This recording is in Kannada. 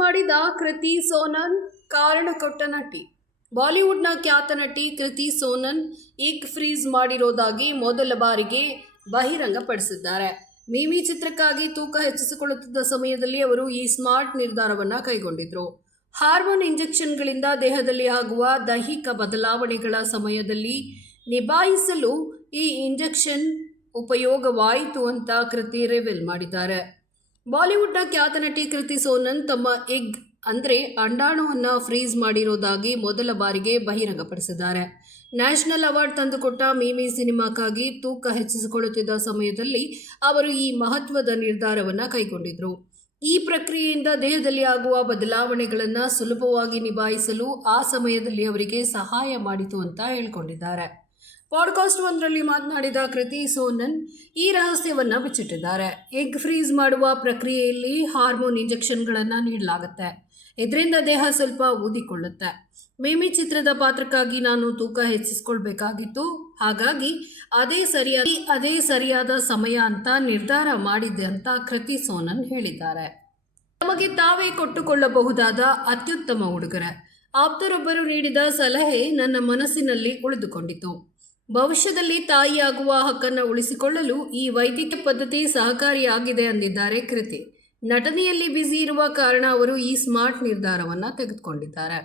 ಮಾಡಿದ ಕೃತಿ ಸೋನನ್ ಕಾರಣ ಕೊಟ್ಟ ನಟಿ. ಬಾಲಿವುಡ್ನ ಖ್ಯಾತ ನಟಿ ಕೃತಿ ಸೋನನ್ ಎಗ್ ಫ್ರೀಸ್ ಮಾಡಿರೋದಾಗಿ ಮೊದಲ ಬಾರಿಗೆ ಬಹಿರಂಗಪಡಿಸಿದ್ದಾರೆ. ಮಿಮಿ ಚಿತ್ರಕ್ಕಾಗಿ ತೂಕ ಹೆಚ್ಚಿಸಿಕೊಳ್ಳುತ್ತಿದ್ದ ಸಮಯದಲ್ಲಿ ಅವರು ಈ ಸ್ಮಾರ್ಟ್ ನಿರ್ಧಾರವನ್ನು ಕೈಗೊಂಡಿದ್ರು. ಹಾರ್ಮೋನ್ ಇಂಜೆಕ್ಷನ್ಗಳಿಂದ ದೇಹದಲ್ಲಿ ಆಗುವ ದೈಹಿಕ ಬದಲಾವಣೆಗಳ ಸಮಯದಲ್ಲಿ ನಿಭಾಯಿಸಲು ಈ ಇಂಜೆಕ್ಷನ್ ಉಪಯೋಗವಾಯಿತು ಅಂತ ಕೃತಿ ರಿವೀಲ್ ಮಾಡಿದ್ದಾರೆ. ಬಾಲಿವುಡ್ನ ಖ್ಯಾತ ನಟಿ ಕೃತಿ ಸೋನನ್ ತಮ್ಮ ಎಗ್ ಅಂದರೆ ಅಂಡಾಣುವನ್ನು ಫ್ರೀಸ್ ಮಾಡಿರೋದಾಗಿ ಮೊದಲ ಬಾರಿಗೆ ಬಹಿರಂಗಪಡಿಸಿದ್ದಾರೆ. ನ್ಯಾಷನಲ್ ಅವಾರ್ಡ್ ತಂದುಕೊಟ್ಟ ಮಿಮಿ ಸಿನಿಮಾಕ್ಕಾಗಿ ತೂಕ ಹೆಚ್ಚಿಸಿಕೊಳ್ಳುತ್ತಿದ್ದ ಸಮಯದಲ್ಲಿ ಅವರು ಈ ಮಹತ್ವದ ನಿರ್ಧಾರವನ್ನು ಕೈಗೊಂಡಿದ್ರು. ಈ ಪ್ರಕ್ರಿಯೆಯಿಂದ ದೇಹದಲ್ಲಿ ಆಗುವ ಬದಲಾವಣೆಗಳನ್ನು ಸುಲಭವಾಗಿ ನಿಭಾಯಿಸಲು ಆ ಸಮಯದಲ್ಲಿ ಅವರಿಗೆ ಸಹಾಯ ಮಾಡಿತು ಅಂತ ಹೇಳಿಕೊಂಡಿದ್ದಾರೆ. ಪಾಡ್ಕಾಸ್ಟ್ ಒಂದರಲ್ಲಿ ಮಾತನಾಡಿದ ಕೃತಿ ಸೋನನ್ ಈ ರಹಸ್ಯವನ್ನು ಬಿಚ್ಚಿಟ್ಟಿದ್ದಾರೆ. ಎಗ್ ಫ್ರೀಸ್ ಮಾಡುವ ಪ್ರಕ್ರಿಯೆಯಲ್ಲಿ ಹಾರ್ಮೋನ್ ಇಂಜೆಕ್ಷನ್ಗಳನ್ನು ನೀಡಲಾಗುತ್ತೆ. ಇದರಿಂದ ದೇಹ ಸ್ವಲ್ಪ ಊದಿಕೊಳ್ಳುತ್ತೆ. ಮಿಮಿ ಚಿತ್ರದ ಪಾತ್ರಕ್ಕಾಗಿ ನಾನು ತೂಕ ಹೆಚ್ಚಿಸಿಕೊಳ್ಬೇಕಾಗಿತ್ತು, ಹಾಗಾಗಿ ಅದೇ ಸರಿಯಾದ ಸಮಯ ಅಂತ ನಿರ್ಧಾರ ಮಾಡಿದ್ದೆ ಅಂತ ಕೃತಿ ಸೋನನ್ ಹೇಳಿದ್ದಾರೆ. ತಮಗೆ ತಾವೇ ಕೊಟ್ಟುಕೊಳ್ಳಬಹುದಾದ ಅತ್ಯುತ್ತಮ ಉಡುಗೊರೆ. ಆಪ್ತರೊಬ್ಬರು ನೀಡಿದ ಸಲಹೆ ನನ್ನ ಮನಸ್ಸಿನಲ್ಲಿ ಉಳಿದುಕೊಂಡಿತು. ಭವಿಷ್ಯದಲ್ಲಿ ತಾಯಿಯಾಗುವ ಹಕ್ಕನ್ನು ಉಳಿಸಿಕೊಳ್ಳಲು ಈ ವೈದ್ಯಕೀಯ ಪದ್ಧತಿ ಸಹಕಾರಿಯಾಗಿದೆ ಎಂದಿದ್ದಾರೆ ಕೃತಿ. ನಟನೆಯಲ್ಲಿ ಬ್ಯುಸಿ ಇರುವ ಕಾರಣ ಅವರು ಈ ಸ್ಮಾರ್ಟ್ ನಿರ್ಧಾರವನ್ನು ತೆಗೆದುಕೊಂಡಿದ್ದಾರೆ.